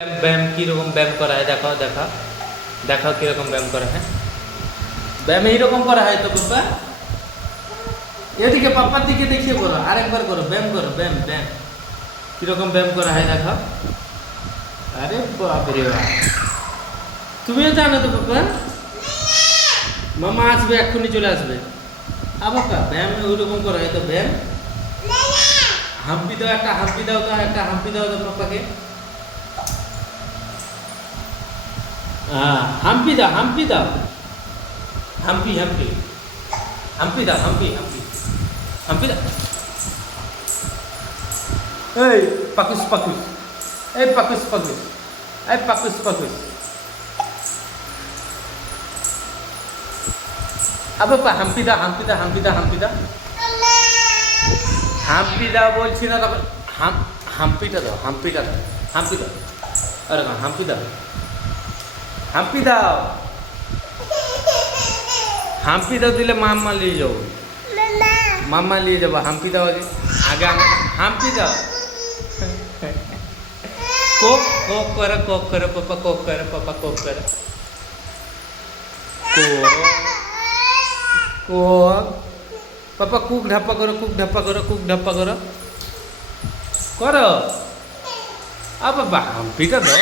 ব্যায়াম কীরকম ব্যায়াম করা হয় দেখাও দেখাও দেখাও কীরকম ব্যায়াম করা হয়। ব্যায়াম এইরকম করা হয় তো পাপ্পা, এদিকে পাপ্পার দিকে দেখিয়ে করো, আরেকবার করো, ব্যায়াম করো, ব্যায়াম ব্যায়াম কীরকম ব্যায়াম করা হয় দেখাও। আরে বাপরে বাপ, তুমিও জানো তো পাপ্পা? মামা আসবে, এক্ষুনি চলে আসবে। বাপ্পা ব্যায়াম ওইরকম করা হয় তো ব্যায়াম। হাম্পি দাও, একটা হাম্পি দাও তো, একটা হাম্পি দাও তো পাপ্পাকে। হাম্পি দাও, হাম্পি দাও, হাম্পি হাম্পি হাম্পি দাও, হাম্পি হাম্পি হাম্পি দাও। এই পাকুস পাকুস, এই পাকুস পাকুস, এই পাকুস পাকুস। আবার হাম্পি দাও, হাম্পি দাও, হাম্পি দাও, হাম্পি দাও, হাম্পি দাও বলছি না তখন। হাম্পিটা দাও, হাম্পিটা দাও, হাম্পি দাও। আরে না, হাম্পি দাও, হাম্পি দাও, হাম্পি দাও। দিলে মাম্মা নিয়ে যাবো, মাম্মা নিয়ে যাবো। হাম্পি দাও আগে, আগে আমাকে হাম্পি দাও। কোক কোক করে, কোক করে পাপা, কোক করে পাপা, কোক করে, কোক কোক পাপা, কুক ঢাপ্পা করো, কুক ঢাপ্পা করো, কুক ঢাপ্পা করো, করো। বাবা হাম্পিটা দাও।